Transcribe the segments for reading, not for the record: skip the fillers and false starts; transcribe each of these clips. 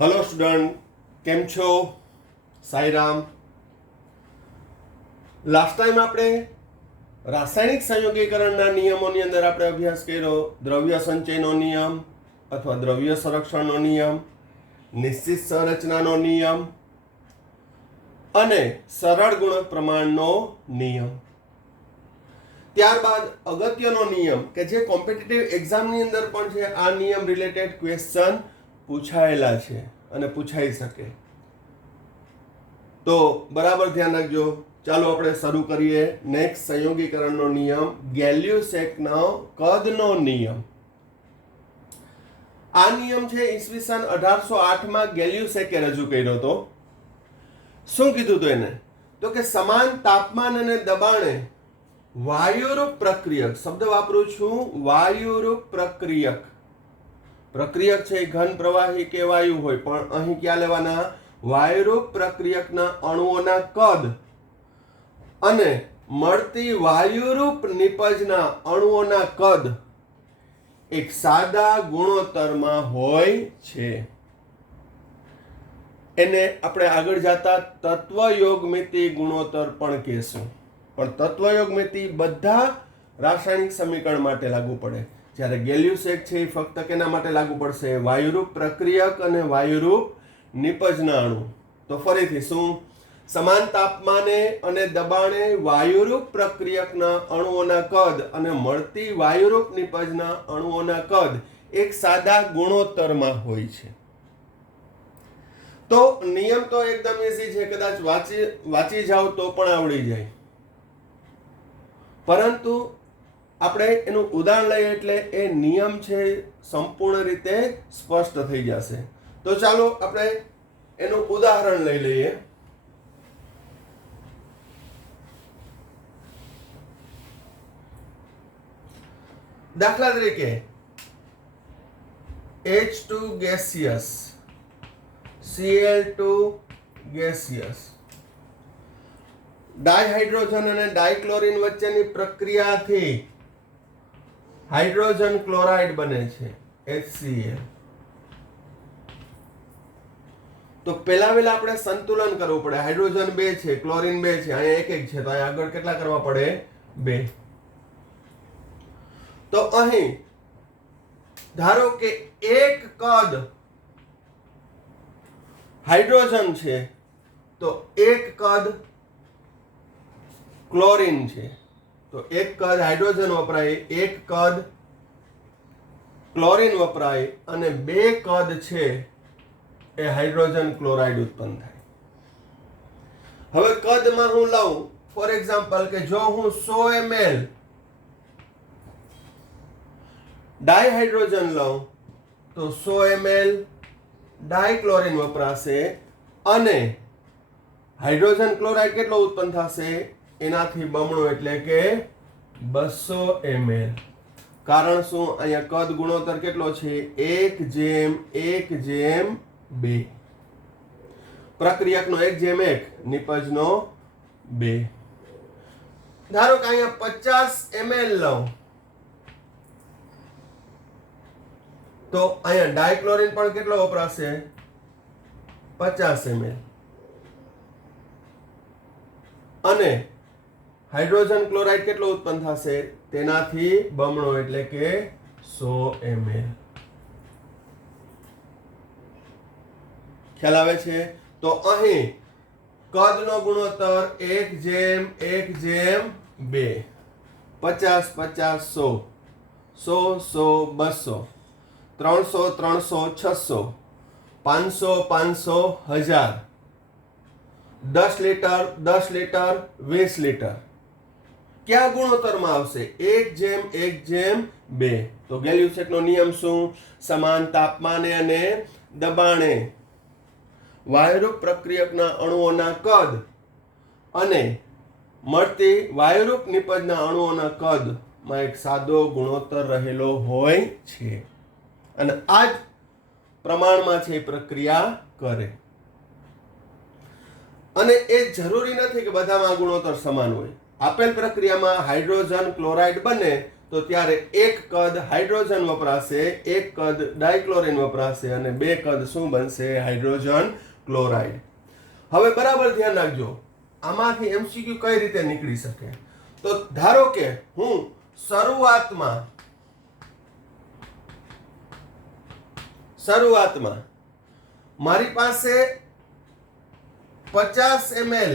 Hello student, કેમ છો? Sairam. Last time આપણે રાસાયણિક સંયોગીકરણના નિયમોની અંદર આપણે અભ્યાસ કર્યો દ્રવ્ય સંચયનો નિયમ અથવા દ્રવ્ય સંરક્ષણનો નિયમ, નિશ્ચિત સંરચનાનો નિયમ અને સરળ ગુણક પ્રમાણનો નિયમ. ત્યારબાદ અગત્યનો નિયમ કે જે કોમ્પિટિટિવ એક્ઝામની અંદર પણ છે, આ નિયમ રિલેટેડ ક્વેશ્ચન પૂછાયેલા છે અને પૂછાઈ શકે. તો બરાબર ધ્યાન રાખજો. ચાલો આપણે શરૂ કરીએ. નેક્સ્ટ સંયોગીકરણનો નિયમ, ગેલ્યુસેકનો કદનો નિયમ. આ નિયમ છે ઈસવીસન 1808 ગેલ્યુસેકે રજૂ કર્યો હતો. શું કીધું હતું એને? તો કે સમાન તાપમાન અને દબાણે વાયુરૂપ પ્રક્રિયક, શબ્દ વાપરું છું, વાયુરૂપ પ્રક્રિયક. પ્રક્રિયક છે એ ઘન, પ્રવાહી કે વાયુ હોય, પણ અહીં ક્યાં લેવાના? વાયુરૂપ પ્રક્રિયકના અણુઓના કદ અને મળતી વાયુરૂપ નિપજના અણુઓના કદ એક સાદા ગુણોત્તરમાં હોય છે. એને આપણે આગળ જતા તત્વયોગમિતિ ગુણોત્તર પણ કહેશું. પણ તત્વયોગમિતિ બધા રાસાયણિક સમીકરણ માટે લાગુ પડે. જ્યારે ગેલ્યુસેક છે એ ફક્ત કેના માટે લાગુ પડશે? વાયુરૂપ પ્રક્રિયક અને વાયુરૂપ નિપજના અણુ. તો ફરીથી શું? સમાન તાપમાને અને દબાણે વાયુરૂપ પ્રક્રિયકના અણુઓના કદ અને મળતી વાયુરૂપ નિપજના અણુઓના કદ એક સાદા ગુણોત્તરમાં હોય છે. તો નિયમ તો એકદમ ઈઝી છે, કદાચ વાંચી જાવ તો પણ આવડી જાય. પરંતુ આપણે એનું ઉદાહરણ લઈએ એટલે એ નિયમ છે સંપૂર્ણ રીતે સ્પષ્ટ થઈ જશે. તો ચાલો આપણે એનું ઉદાહરણ લઈ લઈએ. દાખલા તરીકે H2 gaseous, Cl2 gaseous, dihydrogen અને ડાયક્લોરિન વચ્ચેની પ્રક્રિયાથી હાઇડ્રોજન ક્લોરાઇડ બને છે, HCl. તો પહેલા આપણે સંતુલન કરવું પડે. હાઇડ્રોજન 2 છે, ક્લોરીન 2 છે, અહીંયા 1 છે, તો અહીંયા આગળ કેટલા કરવા પડે? 2. તો અહીં ધારો કે એક કદ હાઇડ્રોજન છે તો એક કદ ક્લોરીન છે. તો એક કદ હાઇડ્રોજન વપરાય, એક કદ ક્લોરીન વપરાય અને 2 કદ છે એ હાઇડ્રોજન ક્લોરાઇડ ઉત્પન્ન થાય. હવે કદમાં હું લઉં, ફોર એક્ઝામ્પલ કે જો હું 100 ml ડાયહાઇડ્રોજન લઉં તો 100 ml ડાયક્લોરીન વપરાશે અને હાઇડ્રોજન ક્લોરાઇડ કેટલો ઉત્પન્ન થશે? એનાથી બમણો, એટલે કે 200 ml. કારણ શું? અહીંયા કદ ગુણોત્તર કેટલો છે? 1:1:2. પ્રક્રિયકનો 1:1, નિપજનો 2. ધારો કે અહીંયા 50 ml લઉં તો અહીંયા ડાયક્લોરીન પણ કેટલો વપરાશે? 50 ml. અને હાઇડ્રોજન ક્લોરાઇડ કેટલો ઉત્પન્ન થશે? તેનાથી બમણો, એટલે કે 100 ml. ખ્યાલ આવે છે? તો અહીં કદનો ગુણોત્તર 1:1:2, 50 50 100 100 100 200, 300 300 600 500 1000, 10 લીટર 10 લીટર 20 લીટર. ક્યાં ગુણોત્તરમાં આવશે? 1:1:2. તો ગેલ્યુસેકનો નિયમ શું? સમાન તાપમાને અને દબાણે વાયુરૂપ પ્રક્રિયકના અણુઓના કદ અને મળતી વાયુરૂપ નિપજના અણુઓના કદમાં એક સાદો ગુણોત્તર રહેલો હોય છે અને આ જ પ્રમાણમાં છે પ્રક્રિયા કરે. અને એ જરૂરી નથી કે બધામાં ગુણોત્તર સમાન હોય. આપેલ પ્રક્રિયામાં હાઇડ્રોજન ક્લોરાઇડ બને તો ત્યારે એક કદ હાઇડ્રોજન વપરાશે, એક કદ ડાયક્લોરિન વપરાશે અને બે કદ શું બનશે? Hydrogen chloride. હવે બરાબર ધ્યાન રાખજો, આમાંથી એમસીક્યુ કઈ રીતે નીકળી શકે? તો ધારો કે હું શરૂઆતમાં મારી પાસે 50 ml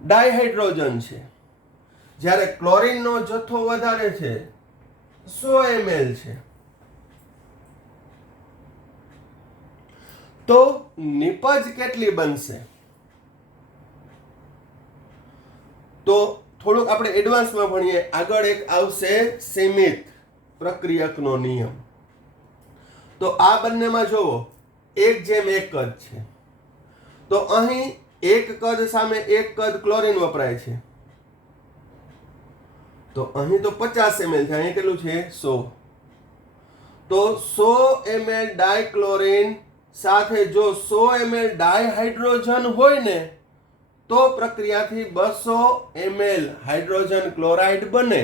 ડાયહાઇડ્રોજન છે, જ્યારે ક્લોરીનનો જથ્થો વધારે છે, 100 ml છે, તો નિપજ કેટલી બનશે? તો થોડુંક આપણે એડવાન્સમાં ભણીએ. આગળ એક આવશે સીમિત પ્રક્રિયકનો નિયમ. તો આ બંનેમાં જોવો 1:1 કદ છે, તો અહીં એક કદ સામે એક કદ ક્લોરીન વપરાય છે, તો અહીં તો 50 ml છે, અહીં કેટલું છે? 100. તો 100 ml ડાયક્લોરીન સાથે જો 100 ml ડાયહાઇડ્રોજન હોય ને, તો પ્રક્રિયાથી 200 ml હાઇડ્રોજન ક્લોરાઇડ બને.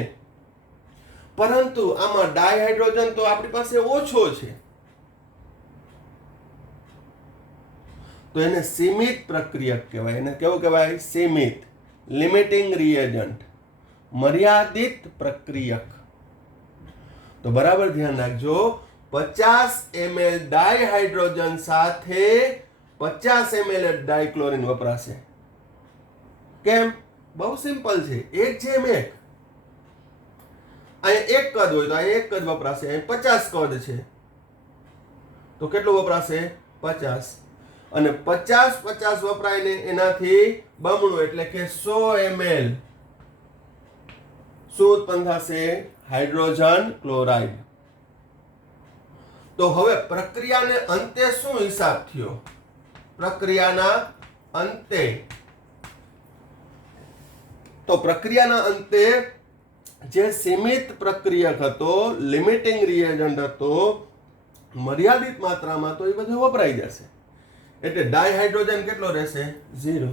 પરંતુ આમાં ડાયહાઇડ્રોજન તો આપણી પાસે ઓછો છે, તો એને સીમિત પ્રક્રિયક કહેવાય. એને કેવું કહેવાય? સીમિત, લિમિટિંગ રિએજન્ટ, મર્યાદિત પ્રક્રિયક. તો બરાબર ધ્યાન રાખજો, 50 ml ડાયહાઇડ્રોજન સાથે 50 ml ડાયક્લોરીન વપરાશે. કેમ? બહુ સિમ્પલ છે, 1:1. અહીં એક કદ હોય તો અહીં એક કદ વપરાશે, અહીં 50 કદ છે, તો કેટલું વપરાશે? 50. અને 50 વપરાય ને એનાથી બમણું એટલે કે 100 ml શું ઉત્પન્ન થશે? Hydrogen chloride. તો હવે પ્રક્રિયાને અંતે શું હિસાબ થયો? પ્રક્રિયાના અંતે જે સીમિત પ્રક્રિયક હતો, લિમિટિંગ રિએજન્ટ હતો, મર્યાદિત માત્રામાં, તો એ બધું વપરાઈ જશે. એટલે ડાયહાઇડ્રોજન કેટલો રહેશે? 0.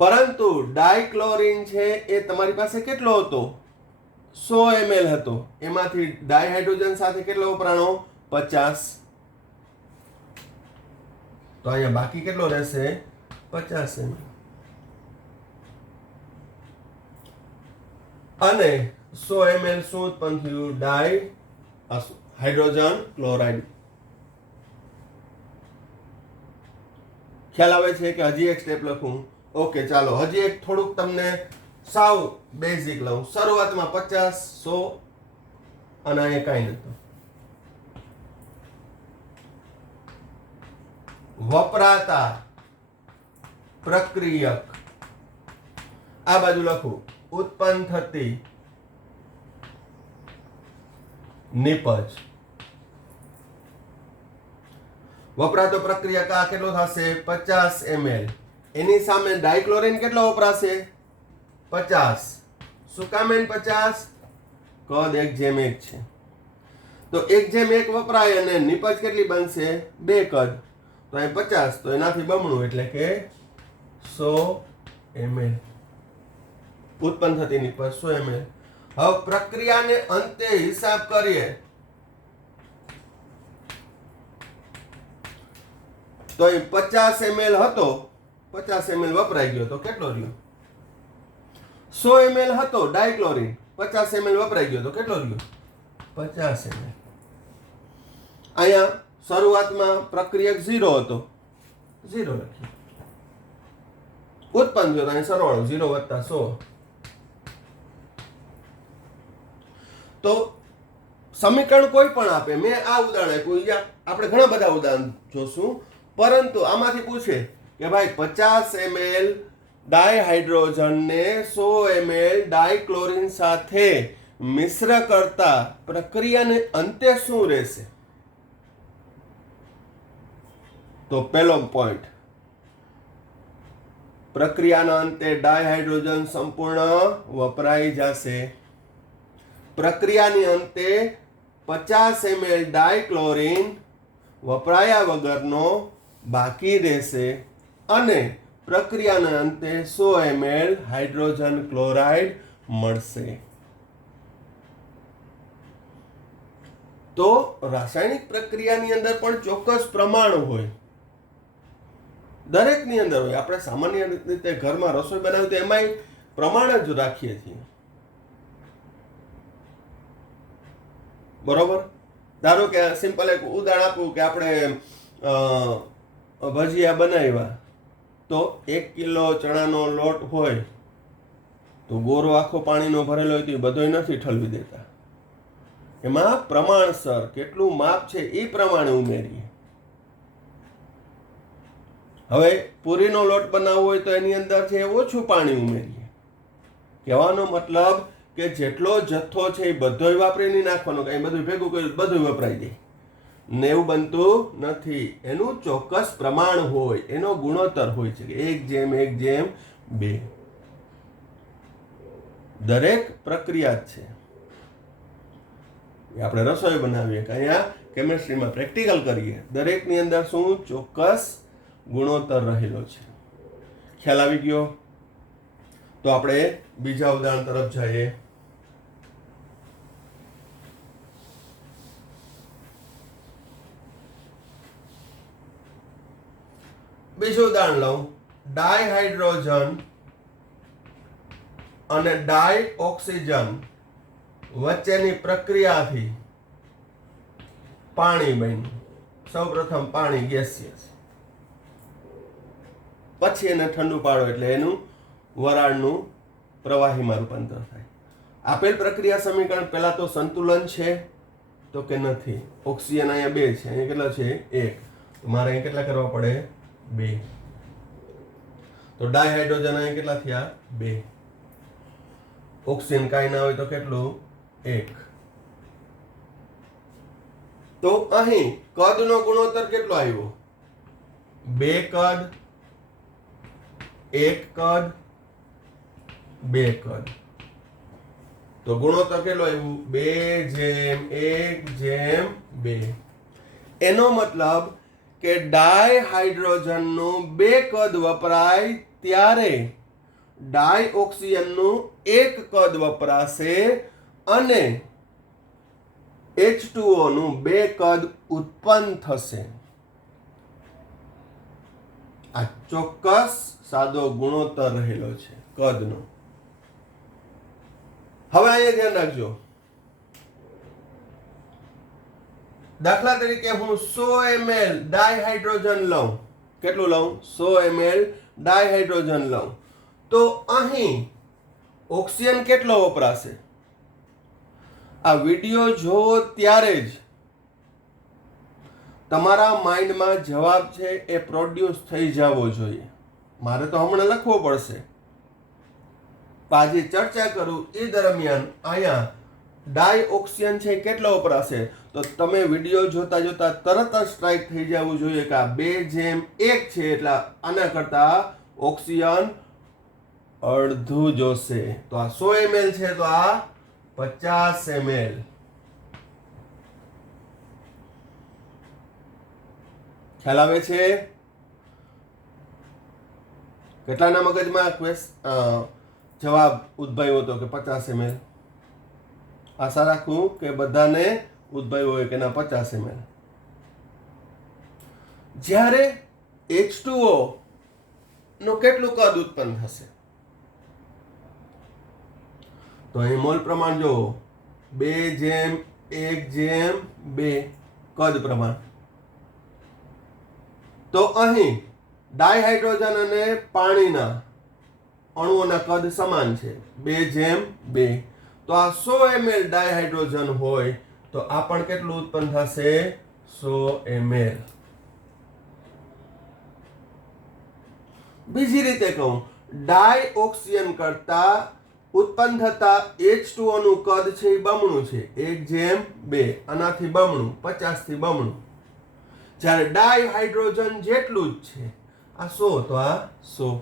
પરંતુ ડાયક્લોરીન છે એ તમારી પાસે કેટલો હતો? 100 ml હતો. એમાંથી ડાયહાઇડ્રોજન સાથે કેટલો વપરાણો? 50. તો અહીંયા બાકી કેટલો રહેશે? 50 ml. અને 100 ml શું ઉત્પન્ન થયું? Hydrogen chloride. ખ્યાલ આવે છે કે હજી એક સ્ટેપ લખું? ઓકે, ચાલો હજી એક થોડુંક તમને સાવ બેઝિક લઉં. શરૂઆતમાં 50, 100 અને અહીંયા કાંઈ નતું. વપરાતા પ્રક્રિયક આ બાજુ લખું, ઉત્પન્ન થતી નિપજ. વપરાતો પ્રક્રિયક આ કેટલો થશે? 50 ml. એની સામે ડાયક્લોરીન કેટલો વપરાશે? 50. શું કામ એને 50? કદ 1:1 છે, તો 1:1 વપરાય અને નિપજ કેટલી બનશે? 2 કદ. તો અહીં 50, તો એનાથી બમણું એટલે કે 100 ml ઉત્પન્ન થતી નિપજ 100 ml. હવે પ્રક્રિયાને અંતે હિસાબ કરીએ તો અહીં 50 ml હતો, 50 ml વપરાઈ ગયો, તો કેટલો રહ્યો? 100 ml હતો ડાયક્લોરીન, 50 ml વપરાઈ ગયો, તો કેટલો રહ્યો? 50 ml. અહીંયા શરૂઆતમાં પ્રક્રિયક 0 હતો, 0 લખી. ઉત્પન્ન થયો, અહીં સરવાળો 0 + 100. તો સમીકરણ કોઈ પણ આપે, મેં આ ઉદાહરણ આપ્યું, આપણે ઘણા બધા ઉદાહરણ જોશું, પરંતુ આમાંથી પૂછે કે ભાઈ 50 ml ડાયહાઇડ્રોજનને 100 ml ડાયક્લોરીન સાથે મિશ્ર કરતા પ્રક્રિયાને અંતે શું રહેશે? તો પહેલો પોઈન્ટ, પ્રક્રિયાના અંતે ડાયહાઇડ્રોજન સંપૂર્ણ વપરાઈ જશે. પ્રક્રિયાની અંતે 50 ml ડાયક્લોરીન વપરાયા વગરનો બાકી રહેશે અને પ્રક્રિયાના અંતે 100 ml હાઇડ્રોજન ક્લોરાઇડ મળશે. તો રાસાયણિક પ્રક્રિયાની અંદર પણ ચોક્કસ પ્રમાણ હોય, દરેકની અંદર હોય. આપણે સામાન્ય રીતે ઘરમાં રસોઈ બનાવી તો એમાંય પ્રમાણ જ રાખીએ છીએ, બરોબર. ધારો કે સિમ્પલ એક ઉદાહરણ આપું કે આપણે ભજીયા બનાવ્યા તો 1 કિલો ચણાનો લોટ હોય તો ગોરો આખો પાણીનો ભરેલો હોય તો એ બધોય નથી ઠલવી દેતા. એમાં પ્રમાણસર કેટલું માપ છે એ પ્રમાણે ઉમેરીએ. હવે પૂરીનો લોટ બનાવવો હોય તો એની અંદર છે ઓછું પાણી ઉમેરીએ. કહેવાનો મતલબ કે જેટલો જથ્થો છે એ બધોય વાપરી નહીં નાખવાનો, કે બધું ભેગું કર્યું બધું વપરાઈ જાય ને એવું બનતું નથી. એનું ચોક્કસ પ્રમાણ હોય, એનો ગુણોત્તર હોય છે કે 1:1:2. દરેક પ્રક્રિયા જ છે. આપણે રસોઈ બનાવીએ કે અહીંયા કેમિસ્ટ્રીમાં પ્રેક્ટિકલ કરીએ, દરેકની અંદર શું ચોક્કસ ગુણોત્તર રહેલો છે. ખ્યાલ આવી ગયો? તો આપણે બીજા ઉદાહરણ તરફ જઈએ. બીજું ઉદાહરણ લઉં. ડાયહાઇડ્રોજન અને ડાયઓક્સિજન વચ્ચેની પ્રક્રિયાથી પાણી બન્યું. સૌપ્રથમ પાણી ગેસિયસ, પછી એને ઠંડુ પાડો એટલે એનું વરાળનું પ્રવાહીમાં રૂપાંતર થાય. આપેલ પ્રક્રિયા સમીકરણ પહેલા તો સંતુલન છે તો કે નથી. ઓક્સિજન અહીંયા 2 છે, અહીંયા કેટલા છે 1, તો મારે અહીં કેટલા કરવા પડે 2. તો ડાયહાઇડ્રોજન અહીંયા કેટલા થયા 2. ઓક્સિજન કાંઈ ના હોય તો કેટલું 1. તો અહીં કદનો ગુણોત્તર કેટલો આવ્યો? 2 કદ, 1 કદ, 2 કદ. તો ગુણોત્તર કેટલો આવ્યું? 2:1:2. એનો મતલબ કે ડાયહાઇડ્રોજનનું 2 કદ વપરાય ત્યારે ડાયઓક્સિજનનું 1 કદ વપરાશે અને H2O નું 2 કદ ઉત્પન્ન થશે. આ ચોક્કસ સાદો ગુણોત્તર રહેલો છે કદનો. હવે અહીંયા ધ્યાન રાખજો. દાખલા તરીકે હું 100 ml ડાયહાઇડ્રોજન લઉં. કેટલું લઉં? 100 ml ડાયહાઇડ્રોજન લઉં તો અહીં ઓક્સિજન કેટલો વપરાશે? આ વિડિયો જોવો ત્યારે જ તમારા માઇન્ડમાં જવાબ છે એ પ્રોડ્યુસ થઈ જવો જોઈએ. મારે તો હમણાં લખવો પડશે. આજે ચર્ચા કરું એ દરમિયાન અહીંયા ડાયઓક્સિજન છે કેટલો વપરાશે તો તમે વિડિયો જોતા જોતા તરત જ સ્ટ્રાઇક થઈ જવું જોઈએ કે આ 2:1 છે એટલે આના કરતા ઓક્સિજન અડધું જોશે. તો આ 100 ml છે તો આ 50 ml. ખ્યાલ આવે છે? કેટલાના મગજમાં જવાબ ઉદ્ભવ્યો હતો કે 50 ml? આશા રાખું કે બધાને ઉદ્ભવ્યો હોય કે ના 50 ml. જ્યારે H2O નું કેટલું કદ ઉત્પન્ન થશે? તો અહીં મોલ પ્રમાણ જો 2:1:2 કદ પ્રમાણ. તો અહીં ડાયહાઇડ્રોજન અને પાણીના અણુઓના કદ સમાન છે 2:2. તો આ 100 ml ડાયહાઇડ્રોજન હોય તો આ પણ કેટલું ઉત્પન્ન થશે? 100 ml. બીજી રીતે કહું, ડાયઓક્સિજન કરતા ઉત્પન્ન થતા H2O નું કદ છે એ બમણું છે 1:2. આનાથી બમણું 50 થી બમણું. જ્યારે ડાયહાઇડ્રોજન જેટલું જ છે આ 100 તો આ 100.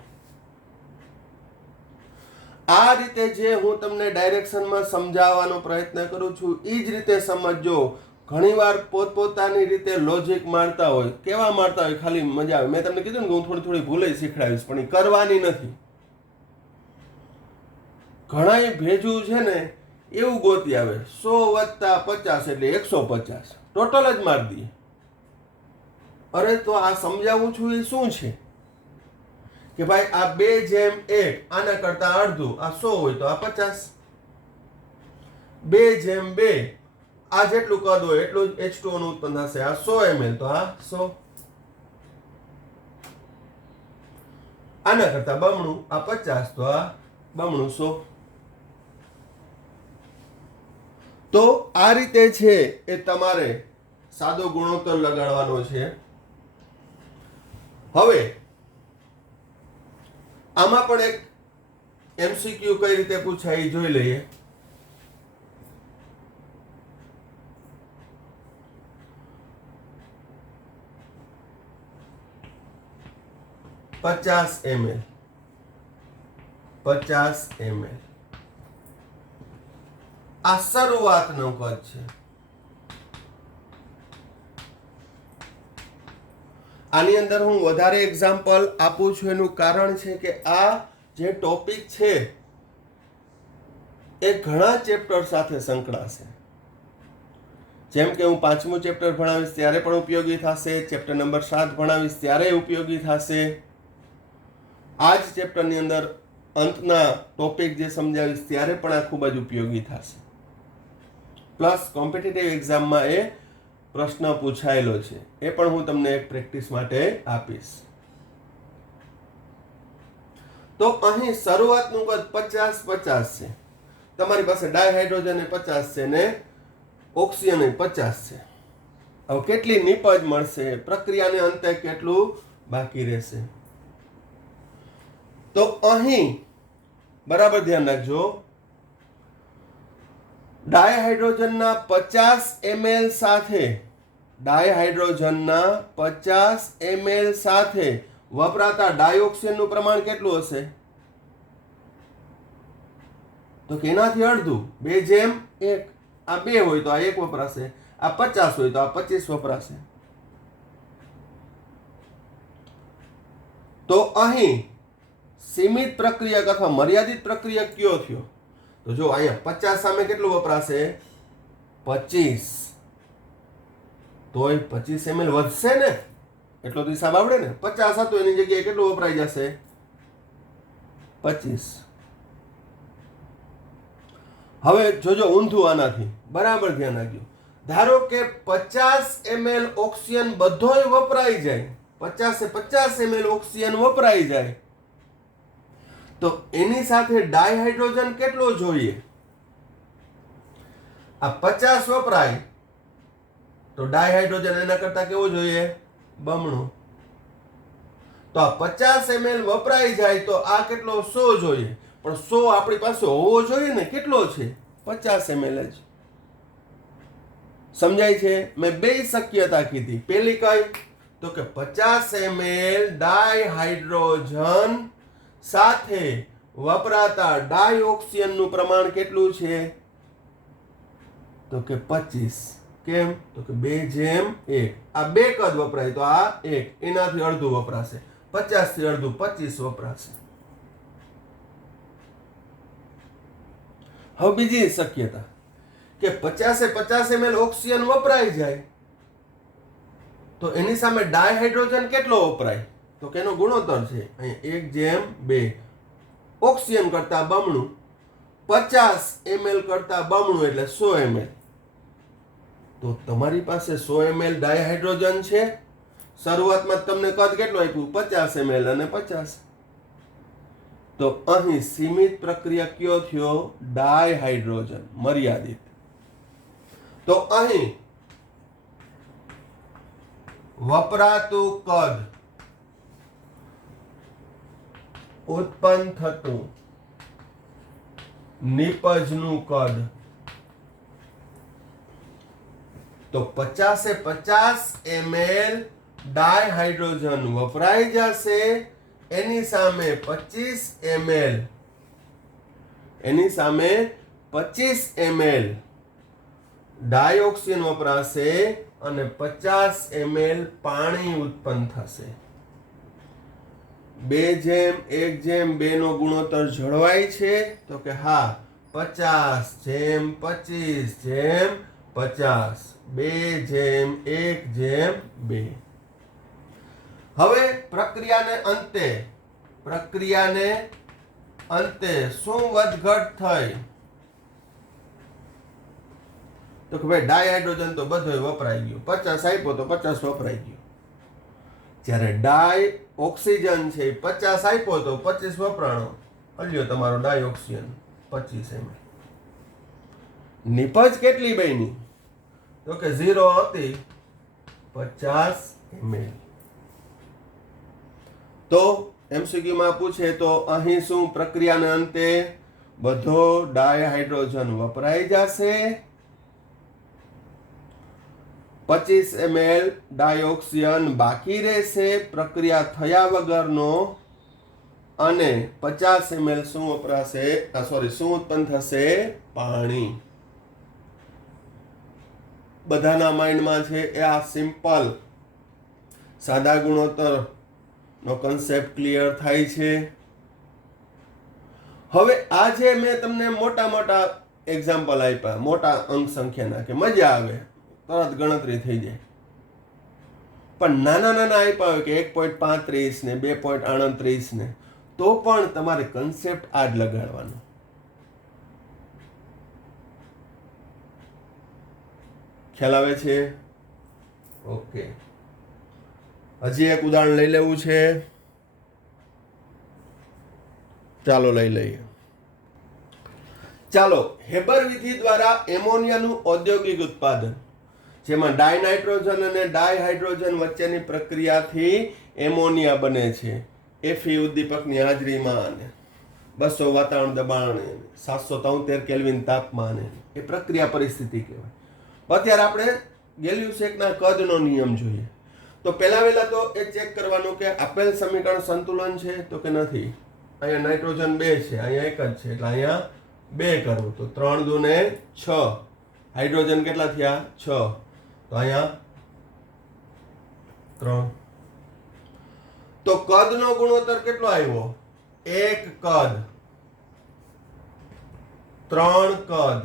આ રીતે જે હું તમને ડાયરેક્શનમાં સમજાવવાનો પ્રયત્ન કરું છું એ જ રીતે સમજજો. ઘણીવાર પોતપોતાની રીતે લોજિક મારતા હોય. કેવા મારતા હોય? ખાલી મજા આવે. મેં તમને કીધું ને કે હું થોડી ભૂલે શીખડાવીશ પણ એ કરવાની નથી. ઘણાય ભેજું છે ને એવું ગોતી આવે 100 + 50 એટલે 150 ટોટલ જ મારી દઈએ. અરે તો આ સમજાવું છું એ શું છે કે ભાઈ આ 2/1 આના કરતા અડધું, આ 100 હોય તો આ 50. 2/2 આ જેટલું કદ હોય એટલું જ H2O નું ઉત્પન્ન થશે. આ 100 ml તો આ 100. આના કરતા બમણું, આ 50 તો આ બમણું 100. તો આ રીતે છે એ તમારે સાદો ગુણોત્તર લગાડવાનો છે. હવે આમાં પણ એક MCQ કઈ રીતે પૂછાય જોઈ લઈએ. $50 ml 50 ml આ શરૂઆતનું કદ છે. આની અંદર હું વધારે એક્ઝામ્પલ આપું છું એનું કારણ છે કે આ જે ટોપિક છે એ ઘણા ચેપ્ટર સાથે સંકળાશે. જેમ કે હું 5મું ચેપ્ટર ભણાવીશ ત્યારે પણ ઉપયોગી થશે, ચેપ્ટર નંબર 7 ભણાવીશ ત્યારે ઉપયોગી થશે, આ જ ચેપ્ટરની અંદર અંતના ટોપિક જે સમજાવીશ ત્યારે પણ આ ખૂબ જ ઉપયોગી થશે. પ્લસ કોમ્પિટિટિવ એક્ઝામમાં એ પ્રશ્ન પૂછાયેલો છે, એ પણ હું તમને એક પ્રેક્ટિસ માટે આપીશ. તો અહીં શરૂઆતનું કદ 50 છે. તમારી પાસે ડાયહાઇડ્રોજન 50 છે ને ઓક્સિજન 50 છે. હવે કેટલી નિપજ મળશે, પ્રક્રિયાને અંતે કેટલું બાકી રહેશે? તો અહીં બરાબર ધ્યાન રાખજો, ડાયહાઇડ્રોજનના 50 ml સાથે ડાયહાઇડ્રોજનના 50 ml સાથે વપરાતા ડાયોક્સિનનું પ્રમાણ કેટલું હશે? તો કે એનાથી અડધું, 2/1. આ 2 હોય તો આ 1 વપરાશે, આ 50 હોય તો આ 25 વપરાશે. તો અહીં સીમિત પ્રક્રિયક અથવા મર્યાદિત પ્રક્રિયક કયો થયો? તો જો અહીંયા 50 સામે કેટલું વપરાશે? 25. તોય 25 ml વધશે ને, એટલો તો હિસાબ આવડે ને. 50 હતો એની જગ્યાએ કેટલું વપરાઈ જશે? 25. હવે જોજો ઊંધું આનાથી, બરાબર ધ્યાન રાખજો. ધારો કે 50 ml ઓક્સિજન બધોય વપરાઈ જાય, 50 ml ઓક્સિજન વપરાઈ જાય, તો એની સાથે ડાયહાઇડ્રોજન કેટલો જોઈએ? આ 50 વપરાય તો ડાયહાઇડ્રોજન એના કરતા કેવો જોઈએ? બમણો. તો આ 50 ml વપરાઈ જાય તો આ કેટલો? 100 જોઈએ. પણ 100 આપણી પાસે હોવો જોઈએ ને. કેટલો છે? 50 ml જ. સમજાય છે? મેં બે શક્યતા કીધી. પેલી કઈ? તો કે 50 ml ડાયહાઇડ્રોજન સાથે વપરાતા ડાયોક્સિજનનું પ્રમાણ કેટલું છે? તો કે 25. કેમ? તો કે 2/1. આ 2 કદ વપરાય તો આ 1, એનાથી અડધું વપરાશે. 50 થી અડધું 25 વપરાશે. હવે બીજી શક્યતા કે 50 ml ઓક્સિજન વપરાઈ જાય તો એની સામે ડાયહાઇડ્રોજન કેટલો વપરાય? તો કે એનો ગુણોત્તર છે અહીં 1/2. ઓક્સિજન કરતા બમણું, 50 ml કરતા બમણું એટલે 100 ml. તો તમારી પાસે 100 ml ડાયહાઇડ્રોજન છે. શરૂઆતમાં તમને કદ કેટલું આપ્યું? 50 ml અને 50. તો અહીં સીમિત પ્રક્રિયા કયો થયો? ડાયહાઇડ્રોજન, મર્યાદિત. તો અહીં વપરાતું કદ, ઉત્પન્ન થતું નિપજનું કદ, તો 50 ml ડાયહાઇડ્રોજન વપરાઈ જશે, એની સામે 25 ml ડાયોક્સિન વપરાશે અને 50 ml પાણી ઉત્પન્ન થશે. 2:1:2 નો ગુણોત્તર જળવાય છે? તો કે હા. 50:25:50. 2:1:2. હવે પ્રક્રિયાને અંતે શું વધઘટ થઈ? તો કે ભાઈ ડાયહાઇડ્રોજન તો બધો વપરાઈ ગયો, 50 આપ્યો તો 50 વપરાઈ ગયો. જ્યારે ડાય ઓક્સિજન છે 50 આપ્યો તો 25 વપરાણો. અલ્યો તમારો ડાય ઓક્સિજન 25 ml. નિપજ કેટલી બની? તો કે 0 હતી 50 ml. તો MCQ માં પૂછે તો અહીં શું પ્રક્રિયાને અંતે બધો ડાયહાઇડ્રોજન વપરાઈ જશે? 25 ml ડાયોક્સિજન બાકી રહેશે પ્રક્રિયા થયા વગરનો, અને 50 ml શું વપરાશે? શું ઉત્પન્ન થશે? પાણી. બધાના માઇન્ડમાં છે એ આ સિમ્પલ સાદા ગુણોત્તર નો કન્સેપ્ટ ક્લિયર થાય છે. હવે આજે મેં તમને મોટા મોટા એક્ઝામ્પલ આપ્યા, મોટા અંક સંખ્યાના, કે મજા આવે, તરત ગણતરી થઈ જાય. પણ નાના નાના આપ્યા હોય કે 1.35 ને 2.38 ને, તો પણ તમારે કન્સેપ્ટ આ જ લગાડવાનો. ખ્યાલ આવે છે? ઓકે. હજી એક ઉદાહરણ લઈ લેવું છે. ચાલો લઈ લઈએ. ચાલો, હેબર વિધિ દ્વારા એમોનિયાનું ઔદ્યોગિક ઉત્પાદન, જેમાં ડાયનાઇટ્રોજન અને ડાયહાઇડ્રોજન વચ્ચેની પ્રક્રિયાથી એમોનિયા બને છે. Fe ઉદ્દીપકની હાજરીમાં અને 200 વાતાવરણ દબાણે 773 કેલ્વિન તાપમાને. એ પ્રક્રિયા પરિસ્થિતિ કહેવાય. અત્યારે આપણે ગેલ્યુસેકના કદનો નિયમ જોઈએ. તો પહેલા તો એ ચેક કરવાનું કે આપેલ સમીકરણ સંતુલન છે તો કે નથી. અહીંયા નાઇટ્રોજન 2 છે, અહીંયા 1 જ છે, એટલે અહીંયા 2 કરવું. તો 3 દુ ને 6. હાઇડ્રોજન કેટલા થયા? 6. તો અહીંયા 3. તો કદનો ગુણોત્તર કેટલો આવ્યો? 1 કદ, 3 કદ,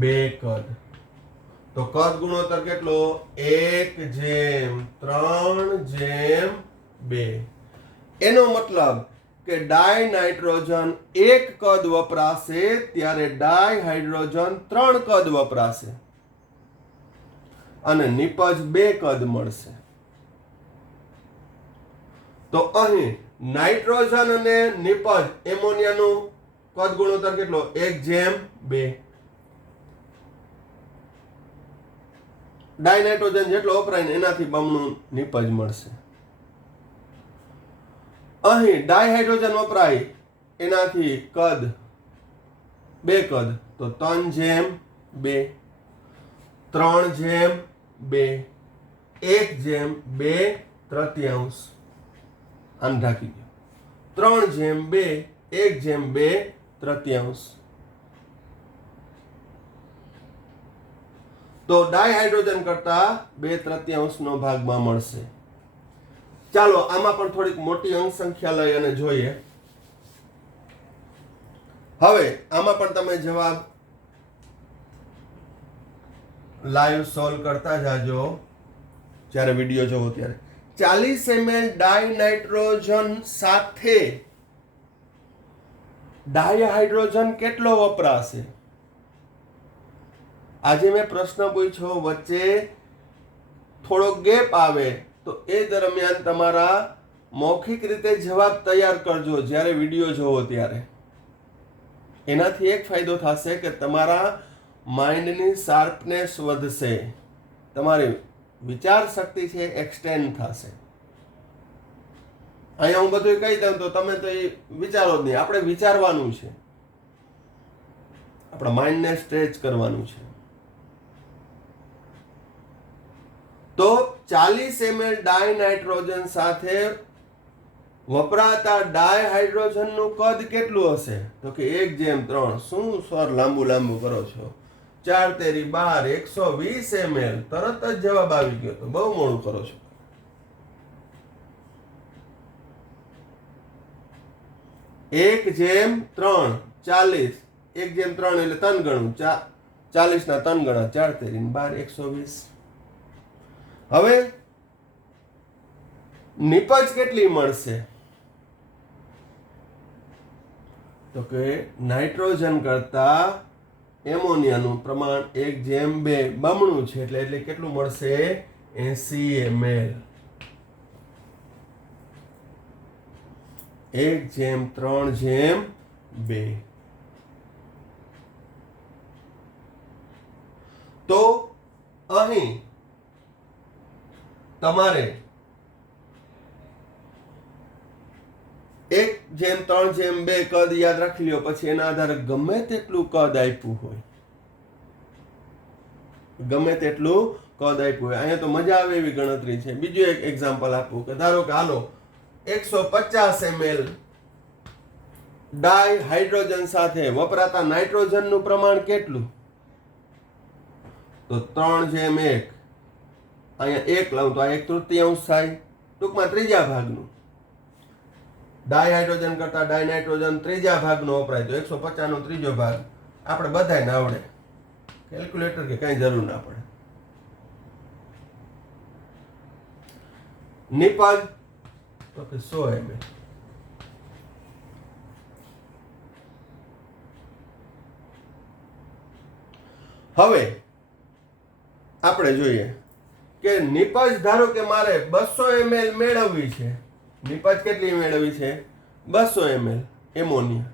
2 કદ. તો કદ ગુણોત્તર કેટલો? 1:3:2. એનો મતલબ કે ડાયનાઇટ્રોજન 1 કદ વપરાશે ત્યારે ડાયહાઇડ્રોજન 3 કદ વપરાશે, અને નિપજ 2 કદ મળશે. તો અહીં નાઇટ્રોજન અને નિપજ એમોનિયાનું કદ ગુણોત્તર કેટલો? 1:2. ડાયનાઇટ્રોજન જેટલો વપરાય ને એનાથી બમણું નિપજ મળશે. અહીં ડાયહાઇડ્રોજન વપરાય એનાથી કદ 2 કદ, તો 3:2. 3:2. 1:2/3. આમ ઢાંકી દો. 3:2. 1:2/3. તો ડાયહાઇડ્રોજન કરતા 2/3 નો ભાગમાં મળશે. ચાલો આમાં પણ થોડીક મોટી અંક સંખ્યા લઈ અને જોઈએ. હવે આમાં પણ તમે જવાબ લાઈવ સોલ્વ કરતા જાજો જ્યારે વિડીયો જોવો ત્યારે. 40 ml ડાયનાઇટ્રોજન સાથે ડાયહાઇડ્રોજન કેટલો વપરાશે? આજે મેં પ્રશ્ન પૂછ્યો, વચ્ચે થોડો ગેપ આવે તો એ દરમિયાન તમારા મૌખિક રીતે જવાબ તૈયાર કરજો જ્યારે વિડીયો જોવો ત્યારે. એનાથી એક ફાયદો થશે કે તમારા માઇન્ડની શાર્પનેસ વધશે, તમારી વિચાર શક્તિ છે એક્સટેન્ડ થશે. અહીંયા હું બધું કહી દઉં તો તમે તો એ વિચારો જ નહીં. આપણે વિચારવાનું છે, આપણા માઇન્ડને સ્ટ્રેચ કરવાનું છે. તો 40 ml ડાયનાઇટ્રોજન સાથે વપરાતા ડાયહાઇડ્રોજનનું કદ કેટલું હશે? તો કે 1:3. શું સર લાંબુ કરો છો? 4×12 120 ml. તરત જ જવાબ આવી ગયો. તો બહુ મોડું કરો છો. 1/3 40, 1/3 એટલે 3 ગણું, 40 ના 3 ગણા, 4 તેરી 12, 120. હવે નિપજ કેટલી મળશે? તો કે નાઇટ્રોજન કરતા એમોનિયાનું પ્રમાણ 1/2 બમણું છે, એટલે કેટલું મળશે? 80 ml. 1/3/2. તો અહીં તમારે 1/3/2 કદ યાદ રાખી લ્યો, પછી એના આધારે ગમે તેટલું કદ આપ્યું હોય, અહીંયા તો મજા આવે એવી ગણતરી છે. બીજું એક એક્ઝામ્પલ આપું કે ધારો કે હાલો 150 ml ડાયહાઇડ્રોજન સાથે વપરાતા નાઇટ્રોજનનું પ્રમાણ કેટલું? તો 3/1. અહીંયા 1 લઉં તો આ 1/3 થાય, ટૂંકમાં ત્રીજા ભાગનું. ડાયહાઇડ્રોજન કરતા ડાયનાઇટ્રોજન ત્રીજા ભાગનો વપરાય, તો 150 નો ત્રીજો ભાગ આપણે બધાને આવડે, કેલ્ક્યુલેટર કે કઈ જરૂર ના પડે. નિપજ તો કે 100 ml. હવે આપણે જોઈએ કે નિપજ ધારો કે મારે 200 ml મેળવવી છે. નિપજ કેટલી મેળવવી છે? 200 ml એમોનિયા.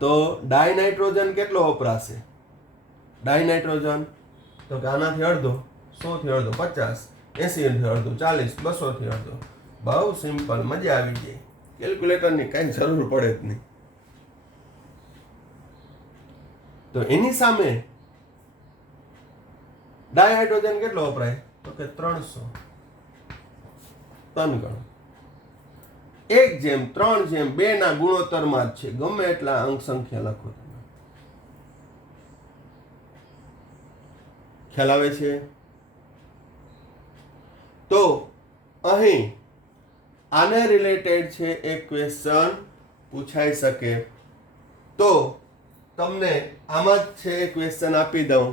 તો ડાયનાઇટ્રોજન કેટલો વપરાશે? ડાયનાઇટ્રોજન તો કે આનાથી અડધો, 100 થી અડધો 50, 80 થી અડધો 40, 200 થી અડધો. બહુ સિમ્પલ, મજા આવી જાય, કેલ્ક્યુલેટરની કઈ જરૂર પડે જ નહીં. તો એની સામે ડાયહાઇડ્રોજન કેટલો વપરાય? તો કે 300, 3 ગણો. 1/3/2 ના ગુણોત્તરમાં જ છે, ગમે એટલા અંક સંખ્યા લખો તમે. ખ્યાલ આવે છે? તો અહીં આને રિલેટેડ છે એક ક્વેશ્ચન પૂછાઈ શકે. તો તમને આમાં જ છે ક્વેશ્ચન આપી દઉં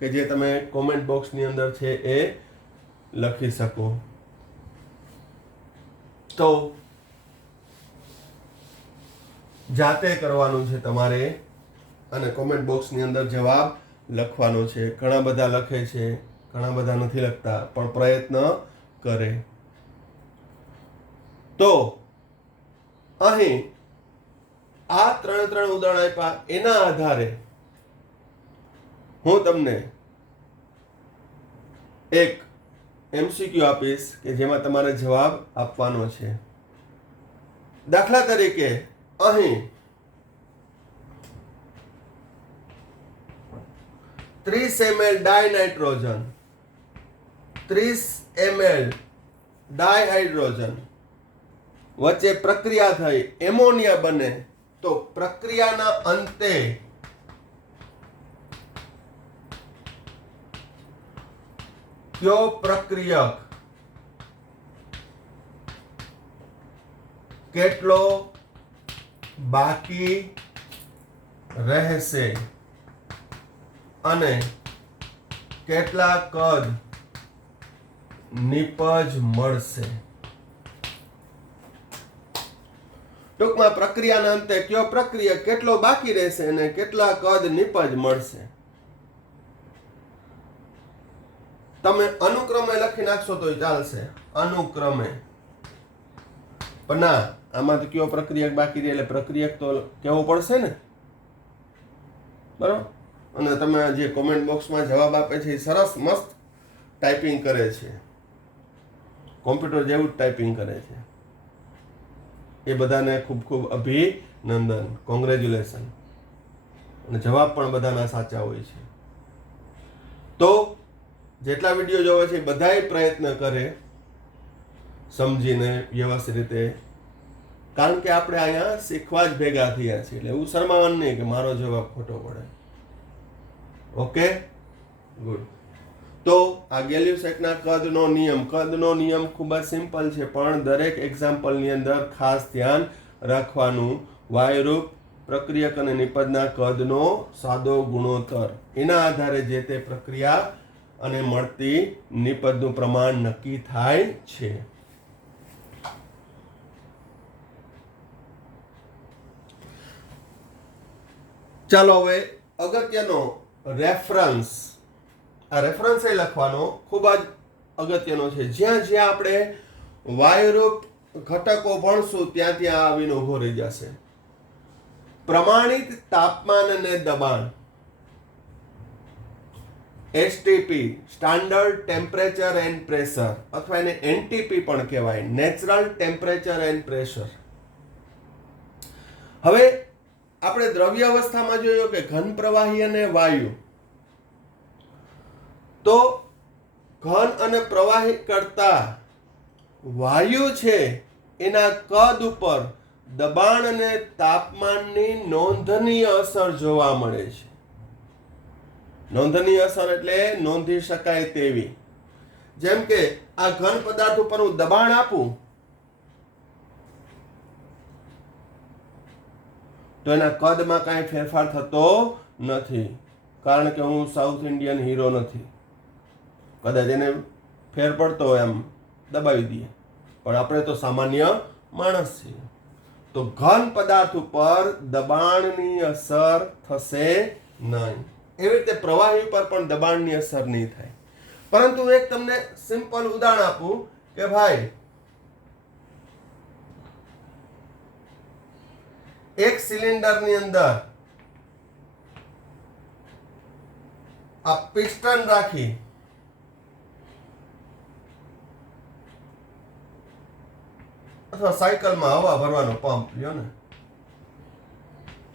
કે જે તમે કોમેન્ટ બોક્સની અંદર છે એ લખી શકો. તો જાતે કરવાનું છે તમારે અને કોમેન્ટ બોક્સની અંદર જવાબ લખવાનો છે. ઘણા બધા લખે છે, ઘણા બધા નથી લખતા, પણ પ્રયત્ન કરે. તો અહીં આ 3 ઉદાહરણ આપ્યા, એના આધારે હું તમને એક MCQ આપીશ કે જેમાં તમારે જવાબ આપવાનો છે. દાખલા તરીકે અહીં 30 ml ડાયનાઇટ્રોજન, 30 ml ડાયહાઇડ્રોજન વચ્ચે પ્રક્રિયા થઈ, એમોનિયા બને, તો પ્રક્રિયાના અંતે કયો પ્રક્રિયક કેટલો બાકી રહેશે અને કેટલા કદ નિપજ મળશે? ટૂંકમાં પ્રક્રિયાના અંતે કયો પ્રક્રિયક કેટલો બાકી રહેશે અને કેટલા કદ નિપજ મળશે? તમે અનુક્રમે લખી નાખશો તો ચાલશે, અનુક્રમે. પણ ના, આમાંથી કયો પ્રક્રિયક બાકી રહે એટલે પ્રક્રિયક તો કહેવો પડશે ને, બરાબર? અને તમે જે કોમેન્ટ બોક્સમાં જવાબ આપે છે એ સરસ મસ્ત ટાઈપિંગ કરે છે, કોમ્પ્યુટર જેવું જ ટાઈપિંગ કરે છે. એ બધાને ખૂબ ખૂબ અભિનંદન, કોંગ્રેચ્યુલેશન. અને જવાબ પણ બધાના સાચા હોય છે. તો જેટલા વિડીયો જોવે છે બધાય પ્રયત્ન કરે સમજીને વ્યવસ્થિત રીતે, કારણ કે આપણે અહીંયા શીખવા જ ભેગા થયા છીએ, એટલે એવું શરમાવાનું નહીં કે મારો જવાબ ખોટો પડે. Okay, good. તો આ ગેલ્યુસેકના કદનો નિયમ ખૂબ જ સિમ્પલ છે, પણ દરેક એક્ઝામ્પલની અંદર ખાસ ધ્યાન રાખવાનું. વાયુરૂપ પ્રક્રિયક અને નિપજના કદનો સાદો ગુણોત્તર, એના આધારે જે તે પ્રક્રિયા અને મળતી નિપજનું પ્રમાણ નક્કી થાય છે. ચાલો હવે અગત્યનો રેફરન્સ, આ રેફરન્સ એ લખવાનો ખૂબ જ અગત્યનો છે. જ્યાં જ્યાં આપણે વાયુરૂપ ઘટકો ભણશું ત્યાં ત્યાં આવીને ઉભો રહી જશે. પ્રમાણિત તાપમાન અને દબાણ, STP standard temperature and pressure, અથવા એને એનટીપી પણ કહેવાય, નેચરલ ટેમ્પરેચર એન્ડ પ્રેશર. હવે આપણે દ્રવ્ય અવસ્થામાં જોયું કે ઘન પ્રવાહી અને વાયુ, તો ઘન અને પ્રવાહી કરતા વાયુ છે એના કદ ઉપર દબાણ અને તાપમાનની નોંધનીય અસર જોવા મળે છે. નોંધનીય અસર એટલે નોંધી શકાય તેવી. જેમ કે આ ઘન પદાર્થ ઉપર હું દબાણ આપું તો એના કદમાં કાંઈ ફેરફાર થતો નથી, કારણ કે હું સાઉથ ઇન્ડિયન હીરો નથી. કદાચ એને ફેર પડતો હોય એમ દબાવી દઈએ, પણ આપણે તો સામાન્ય માણસ છીએ. તો ઘન પદાર્થ ઉપર દબાણની અસર થશે નહીં. એવી રીતે પ્રવાહી ઉપર પણ દબાણની અસર નહીં થાય. પરંતુ એક તમને સિમ્પલ ઉદાહરણ આપું કે ભાઈ, એક સિલિન્ડરની અંદર આ પિસ્ટન રાખી અથવા સાયકલમાં હવા ભરવાનો પંપ લ્યો ને,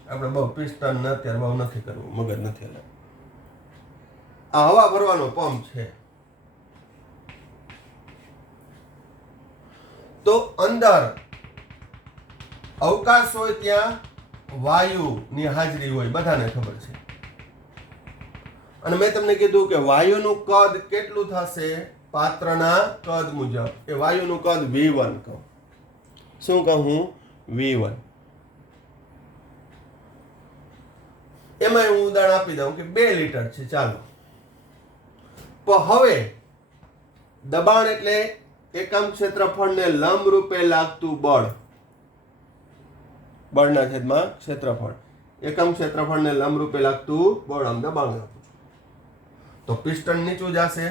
આપણે બહુ પિસ્ટન અત્યારે બહુ નથી કરવું, મગજ નથી હલે. આ હવા ભરવાનો પંપ છે. તો અંદર અવકાશ હોય ત્યાં વાયુની હાજરી હોય, બધાને ખબર છે. અને મેં તમને કીધું કે વાયુનું કદ કેટલું થશે પાત્રના કદ મુજબ. એ વાયુનું કદ V1 કહું. શું કહું? V1. એમાં હું ઉદાહરણ આપી દઉં કે 2 લીટર છે, ચાલો. પણ હવે દબાણ એટલે એકમ ક્ષેત્રફળને લંબ રૂપે લાગતું બળ, બળના છેદમાં ક્ષેત્રફળ, એકમ ક્ષેત્રફળને લંબ રૂપે લાગતું બળ, આમ દબાણ આપું છું તો પિસ્ટન નીચું જશે.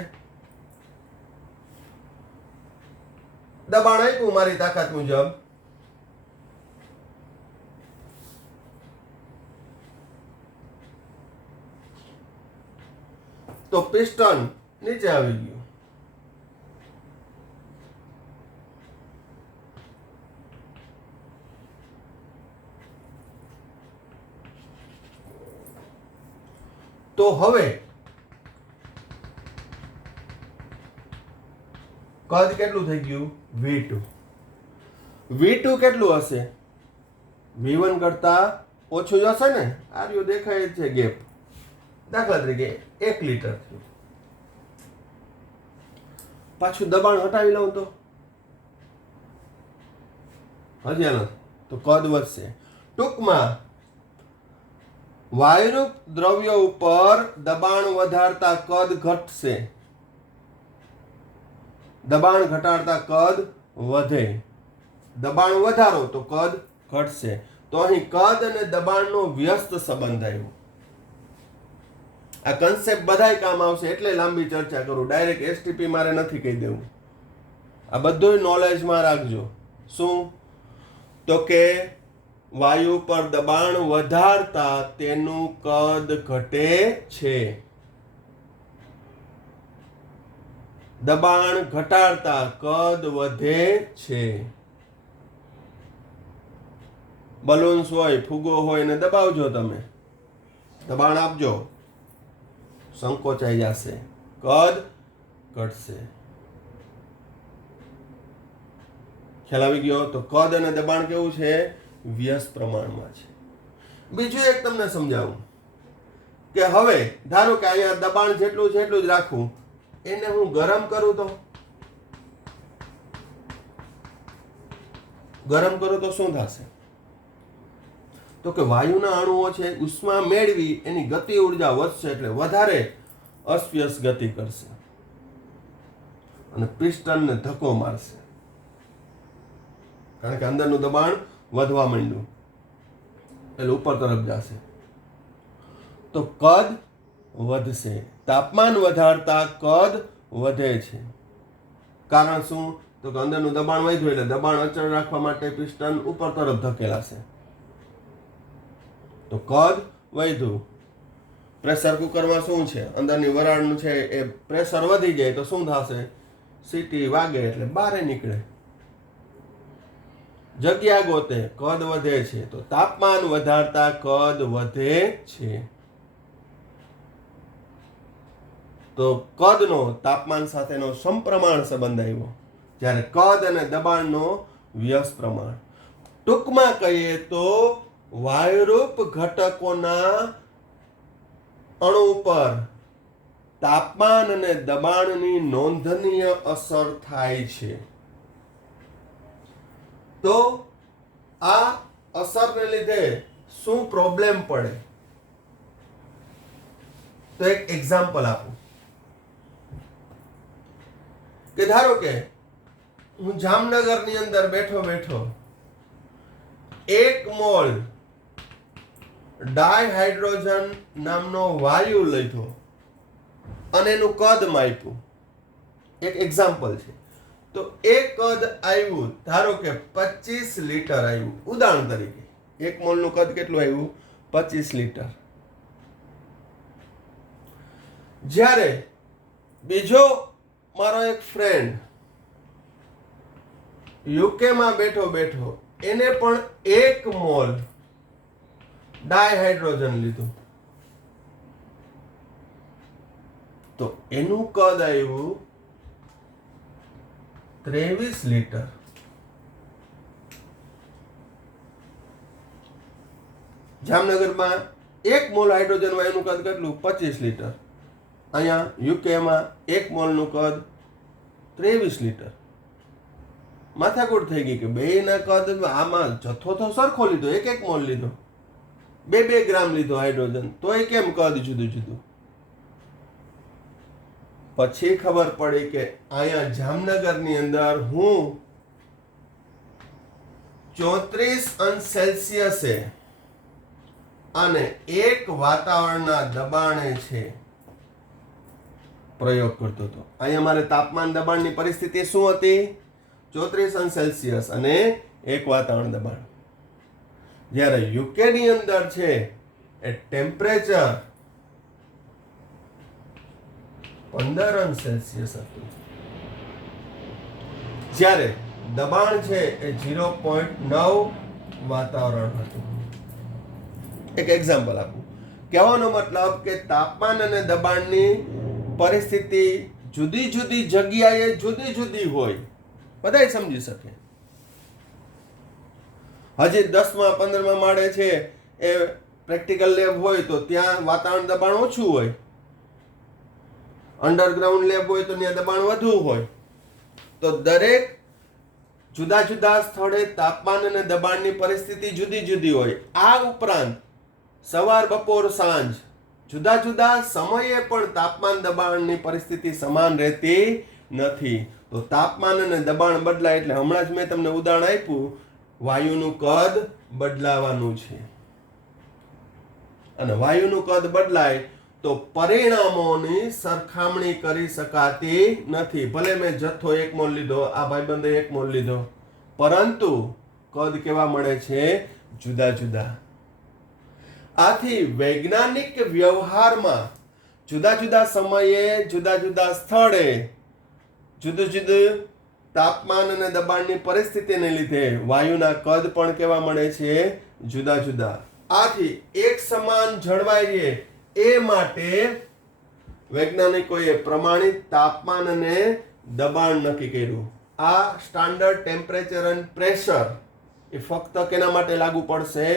દબાણ આપ્યું મારી તાકાત મુજબ, તો પિસ્ટન નીચે આવી ગયું. તો હવે કદ કેટલું થઈ ગયું? V2. V2 કેટલું હશે? V1 કરતા ઓછું હશે ને? આ રહ્યું દેખાય છે ગેપ. દાખલા તરીકે 1 લીટર થયું. પાછું દબાણ હટાવી લઉં તો હજી નથી, તો કદ વધશે. ટૂંકમાં વાયુરૂપ દ્રવ્ય ઉપર દબાણ વધારતા કદ ઘટશે, દબાણ ઘટાડતા કદ વધે. દબાણ વધારો તો કદ ઘટશે. તો અહીં કદ અને દબાણનો વ્યસ્ત સંબંધ આવ્યો. આ કન્સેપ્ટ બધાય કામ આવશે, એટલે લાંબી ચર્ચા કરું. ડાયરેક્ટ એસટીપી મારે નથી કહી દેવું. આ બધું નોલેજમાં રાખજો. શું? તો કે વાયુ પર દબાણ વધારતા તેનું કદ ઘટે છે, દબાણ ઘટાડતા કદ વધે છે. બલૂન્સ હોય, ફુગો હોય ને દબાવજો, તમે દબાણ આપજો, સંકોચાઈ જશે, કદ ઘટશે. ખ્યાલ આવી ગયો? તો કદ અને દબાણ કેવું છે? વ્યસ્ત પ્રમાણમાં છે. બીજું એક તમને સમજાવું કે હવે ધારો કે અહીંયા દબાણ જેટલું છે એટલું જ રાખું, એને હું ગરમ કરું તો શું થશે? તો કે વાયુના અણુઓ છે ઉષ્મા મેળવી એની ગતિ ઉર્જા વધશે એટલે વધારે અસ્વ્યસ ગતિ કરશે અને પિસ્ટનને ધક્કો મારશે, કારણ કે અંદરનું દબાણ વધવા માંડ્યું એટલે ઉપર તરફ જશે. તો કદ વધશે. તાપમાન વધારતા કદ વધે છે. કારણ શું? તો કે અંદરનું દબાણ વધ્યું એટલે દબાણ અચળ રાખવા માટે પિસ્ટન ઉપર તરફ ધકેલાશે. તો કદ વધ્યું. પ્રેશર કુકરમાં શું છે? અંદરની વરાળનું છે એ પ્રેશર વધી જાય તો શું થશે? સીટી વાગે એટલે બહાર નીકળે, જગ્યા ગોતે, કદ વધે છે. તો તાપમાન વધારતા કદ વધે છે. તો કદનો તાપમાન સાથેનો સમપ્રમાણ સંબંધ આવ્યો, જ્યારે કદ અને દબાણનો વ્યસ્ત પ્રમાણ. ટૂંકમાં કહીએ તો વાયુરૂપ ઘટકોના અણુ પર તાપમાન અને દબાણની નોંધનીય અસર થાય છે. તો આ અસરને લીધે શું પ્રોબ્લેમ પડે? તો એક એક્ઝામ્પલ આપું કે ધારો કે હું જામનગરની અંદર બેઠો 1 મોલ ડાયહાઇડ્રોજન નામનો વાયુ લીધો અને એનું કદ માપ્યું. એક એક્ઝામ્પલ છે. તો એ કદ આવ્યું, ધારો કે 25 લીટર આવ્યું. ઉદાહરણ તરીકે 1 મોલનું કદ કેટલું આવ્યું? 25 લીટર. જ્યારે બીજો મારો એક ફ્રેન્ડ યુકેમાં બેઠો એને પણ 1 મોલ ડાયહાઇડ્રોજન લીધું, તો એનું કદ આવ્યું 23 લીટર. જામનગરમાં 1 મોલ હાઇડ્રોજન વાયુનું કદ કેટલું? 25 લીટર. અહીંયા યુકેમાં 1 મોલનું કદ 23 લીટર. માથાકૂટ થઈ ગઈ કે બેયના કદ, આમાં જથ્થો તો સરખો લીધો, 1 મોલ લીધો, 2 ગ્રામ લીધો હાઇડ્રોજન, તોય કેમ કદ જુદું જુદું? પછી ખબર પડી કે અહીંયા જામનગરની અંદર હું 34°C અને 1 વાતાવરણના દબાણે છે પ્રયોગ કરતો હતો. અહીંયા મારે તાપમાન દબાણની પરિસ્થિતિ શું હતી? 34°C અને 1 વાતાવરણ દબાણ. જ્યારે યુકે ની અંદર છે એ ટેમ્પરેચર 15°C હતું, જ્યારે દબાણ છે એ 0.9 વાતાવરણ હતું. એક એક્ઝામ્પલ આપું. કહેવાનો મતલબ કે તાપમાન અને દબાણની પરિસ્થિતિ જુદી જુદી જગ્યાએ જુદી જુદી હોય, બધાય સમજી શકે. હજી 10મા 15મા માળે છે એ પ્રેક્ટિકલ લેબ હોય તો ત્યાં વાતાવરણ દબાણ ઓછું હોય, અંડરગ્રાઉન્ડ લેબ હોય તો ત્યાં દબાણ વધુ હોય. તો દરેક જુદા જુદા સ્થળે તાપમાન અને દબાણની પરિસ્થિતિ જુદી જુદી હોય. આ ઉપરાંત સવાર, બપોર, સાંજ જુદા જુદા સમયે પણ તાપમાન દબાણની પરિસ્થિતિ સમાન રહેતી નથી. તો તાપમાન અને દબાણ બદલાય એટલે હમણાં જ મેં તમને ઉદાહરણ આપ્યું, વાયુનું કદ બદલાવાનું છે. અને વાયુનું કદ બદલાય તો પરિણામોની સરખામણી કરી શકાતી નથી. ભલે મેં જથ્થો 1 મોલ લીધો, આ ભાઈબંધે 1 મોલ લીધો, પરંતુ કદ કેવા મળે છે? જુદા જુદા. આથી વૈજ્ઞાનિક વ્યવહારમાં જુદા જુદા સમયે, જુદા જુદા સ્થળે જુદું જુદું તાપમાન અને દબાણની પરિસ્થિતિને લીધે વાયુના કદ પણ કેવા મળે છે? જુદા જુદા. આથી એક સમાન જળવાઈ રહે એ માટે વૈજ્ઞાનિકોએ પ્રમાણિત તાપમાન અને દબાણ નક્કી કર્યું. આ સ્ટાન્ડર્ડ ટેમ્પરેચર એન્ડ પ્રેશર એ ફક્ત કેના માટે લાગુ પડશે?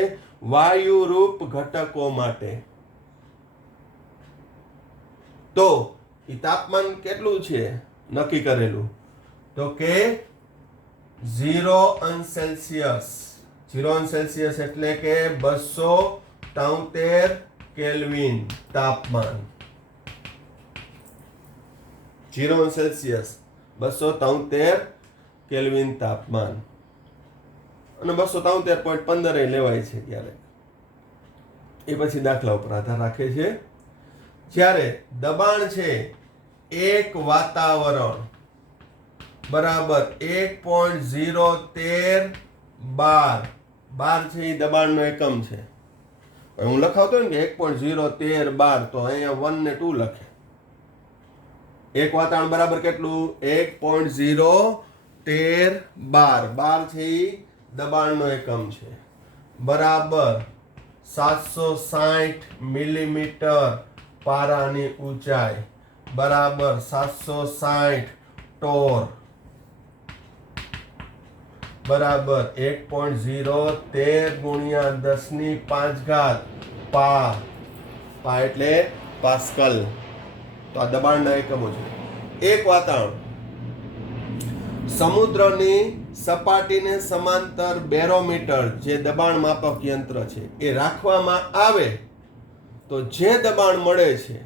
વાયુરૂપ ઘટકો માટે. તો એ તાપમાન કેટલું છે નક્કી કરેલું તો કે 0 અંશ સેલ્સિયસ 0 અંશ સેલ્સિયસ એટલે કે 273 કેલ્વિન તાપમાન 0 અંશ સેલ્સિયસ 273 કેલ્વિન તાપમાન અને 273.15 લેવાય છે ત્યારે એ પછી દાખલા ઉપર આધાર રાખે છે જ્યારે દબાણ છે એક વાતાવરણ બરાબર 1.013 બાર બાર છે એ દબાણનો એકમ છે હું લખાવતો ને કે 1.013 બાર તો અહીંયા 1 ને 2 લખે એક વાતાવરણ બરાબર કેટલું 1.013 બાર બાર છે એ દબાણનો એકમ છે બરાબર 760 મિલીમીટર પારાની ઊંચાઈ બરાબર 760 ટોર બરાબર 1.013 ગુણ્યા 10⁵ પા એટલે પાસ્કલ તો આ દબાણના એકમો છે એક વાતાવરણ સમુદ્રની સપાટીને સમાંતર બેરોમીટર જે દબાણ માપક યંત્ર છે એ રાખવામાં આવે તો જે દબાણ મળે છે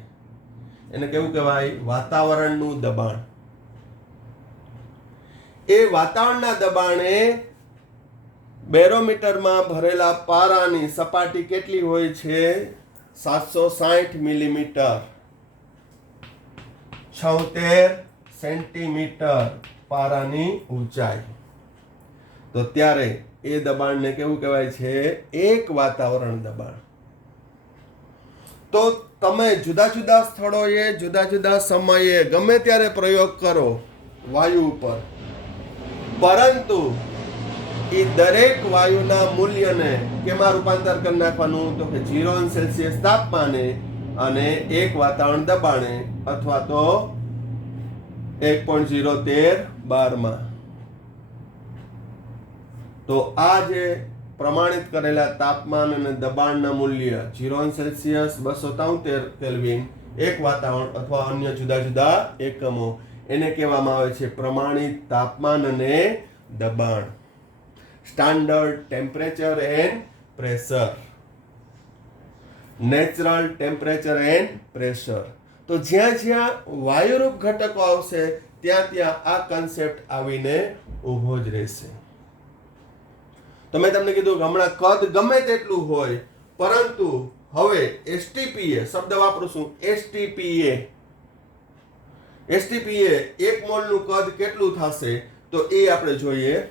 એને કેવું કહેવાય વાતાવરણનું દબાણ એ વાતાવરણના દબાણે બેરોમીટરમાં ભરેલા પારાની સપાટી કેટલી હોય છે 760 મિલીમીટર 76 સેન્ટીમીટર પારાની ઊંચાઈ તો ત્યારે એ દબાણને કેવું કહેવાય છે એક વાતાવરણ દબાણ તો તમે જુદા જુદા સ્થળોએ જુદા જુદા સમયે ગમે ત્યારે પ્રયોગ કરો વાયુ ઉપર પરંતુ એ દરેક વાયુના મૂલ્યને કેમાં રૂપાંતર કરી નાખવાનું તો કે 0 અંશ સેલ્સિયસ તાપમાને અને એક વાતાવરણ દબાણે અથવા તો 1.013 બારમાં તો આ જે પ્રમાણિત કરેલા તાપમાન અને દબાણના મૂલ્ય 0 અંશ સેલ્સિયસ 273 કેલ્વિન એક વાતાવરણ અથવા અન્ય જુદા જુદા એકમો એને કહેવામાં આવે છે પ્રમાણિત તાપમાન અને દબાણ standard temperature and pressure natural temperature and pressure તો જ્યાં જ્યાં વાયુરૂપ ઘટકો આવશે ત્યાં ત્યાં આ કન્સેપ્ટ આવીને ઊભો જ રહેશે તો મેં તમને કીધું કે હમણાં કદ ગમે તેટલું હોય પરંતુ હવે એસટીપીએ શબ્દ વાપરું છું એસટીપીએ 1 મોલનું કદ કેટલું થશે તો એ આપણે જોઈએ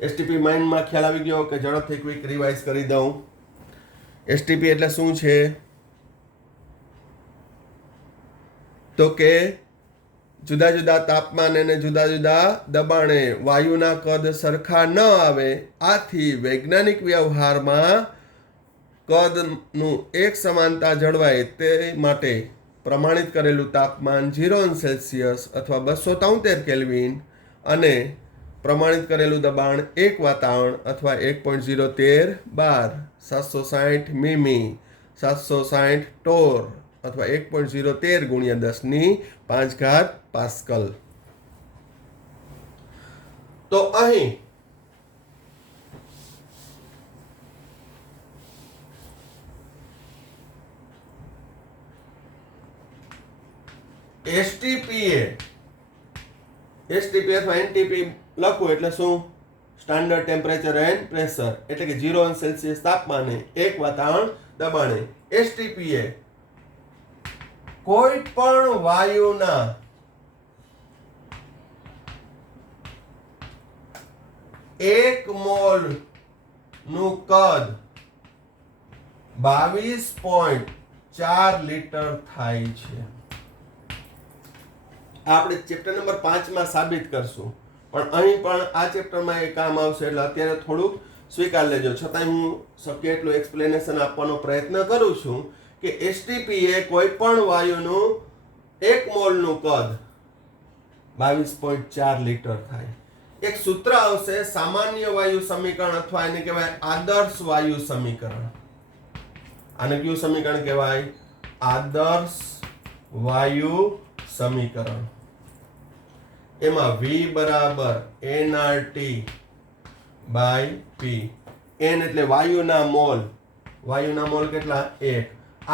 એસટીપી માઇન્ડમાં ખ્યાલ આવી ગયો કે ઝડપથી ક્વિક રિવાઇઝ કરી દઉં એસટીપી એટલે શું છે તો કે જુદા જુદા તાપમાન અને જુદા જુદા દબાણે વાયુના કદ સરખા ન આવે આથી વૈજ્ઞાનિક વ્યવહારમાં કદનું એક સમાનતા જળવાય તે માટે પ્રમાણિત કરેલું તાપમાન 0 અંશ સેલ્સિયસ અથવા 273 કેલ્વિન અને પ્રમાણિત કરેલું દબાણ એક વાતાવરણ અથવા 1.013 બાર 760 મીમી 760 ટોર અથવા 1.013 ગુણ્યા 10⁵ પાસ્કલ તો અહીં એસટીપી અથવા એનટીપી લખવું એટલે શું સ્ટાન્ડર્ડ ટેમ્પરેચર એન્ડ પ્રેશર એટલે કે 0 અંશ સેલ્સિયસ તાપમાને એક વાતાવરણ દબાણે એસટીપી કોઈ પણ વાયુના એક મોલ નું કદ 22.4 લીટર થાય છે આપણે ચેપ્ટર નંબર 5 માં સાબિત કરશું પણ અહીં પણ આ ચેપ્ટરમાં એ કામ આવશે એટલે અત્યારે થોડુંક સ્વીકાર લેજો છતાં હું શક્ય એટલું એક્સપ્લેનેશન આપવાનો પ્રયત્ન કરું છું કે એસટીપી એ કોઈ પણ વાયુનું 1 મોલનું કદ 22.4 લીટર થાય એક સૂત્ર આવશે સામાન્ય વાયુ સમીકરણ અથવા એને કહેવાય આદર્શ વાયુ સમીકરણ આને કયું સમીકરણ કહેવાય આદર્શ વાયુ સમીકરણ. એમાં V બરાબર nRT બાય P. N એટલે વાયુના મોલ. વાયુના મોલ કેટલા? 1.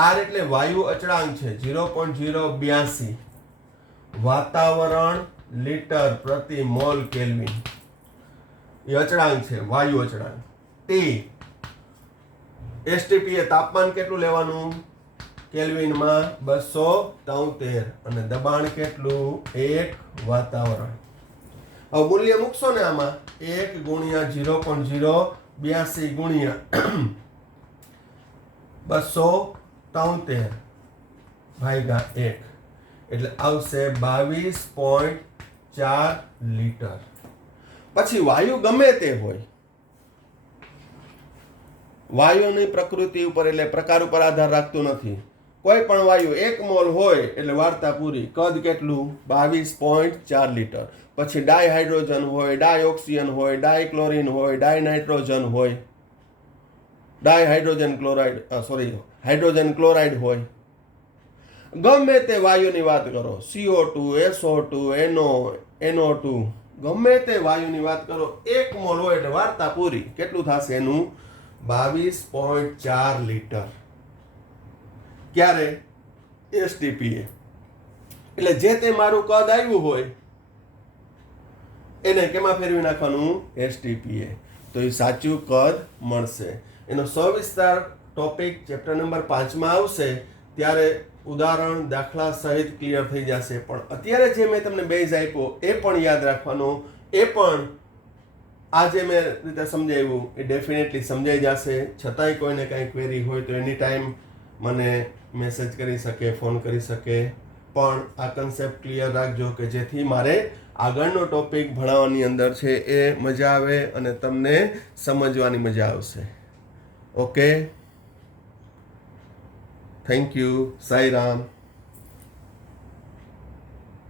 R એટલે વાયુ અચળાંક છે 0.082. વાતાવરણ લીટર પ્રતિ મોલ કેલ્વિન એ અચળાંક છે, વાયુ અચળાંક. T STP એ તાપમાન કેટલું લેવાનું? કેલ્વિનમાં 273 અને દબાણ કેટલું? 1 વાતાવરણ. હવે મૂલ્ય મૂકશો ને આમાં 1 ગુણ્યા 0.082 ગુણ્યા 273 ભાગ્યા 1 એટલે આવશે 22.4 લીટર. પછી વાયુ ગમે તે હોય, વાયુની પ્રકૃતિ ઉપર એટલે પ્રકાર ઉપર આધાર રાખતું નથી. કોઈ પણ વાયુ 1 મોલ હોય એટલે વાર્તા પૂરી. કદ કેટલું? 22.4 લીટર. પછી ડાયહાઇડ્રોજન હોય, ડાયઓક્સિજન હોય, ડાયક્લોરિન હોય, ડાયનાઇટ્રોજન હોય, ડાયહાઇડ્રોજન ક્લોરાઇડ હાઇડ્રોજન ક્લોરાઇડ હોય. ગમે તે વાયુની વાત કરો, CO2, SO2, NO2, ગમે તે વાયુની વાત કરો, 1 મોલ હોય એટલે વાર્તા પૂરી. કેટલું થશે એનું? 22.4 લીટર. ક્યારે? STPA. એટલે જે તે મારું કદ આવ્યું હોય એને કેમાં ફેરવી નાખવાનું? STPA. તો એ સાચું કદ મળશે. એનો સવિસ્તાર ટોપિક ચેપ્ટર નંબર 5 માં આવશે ત્યારે ઉદાહરણ દાખલા સહિત ક્લિયર થઈ જશે. પણ અત્યારે જે મેં તમને બેઝ આપ્યો એ પણ યાદ રાખવાનો. એ પણ આજે મેં રીતે સમજાવ્યું એ ડેફિનેટલી સમજાઈ જશે. છતાંય કોઈને કાંઈ ક્વેરી હોય તો એની ટાઈમ મને મેસેજ કરી શકે, ફોન કરી શકે. પણ આ કન્સેપ્ટ ક્લિયર રાખજો કે જેથી મારે આગળનો ટોપિક ભણાવવાની અંદર છે એ મજા આવે અને તમને સમજવાની મજા આવશે. Okay, thank you. Sai Ram.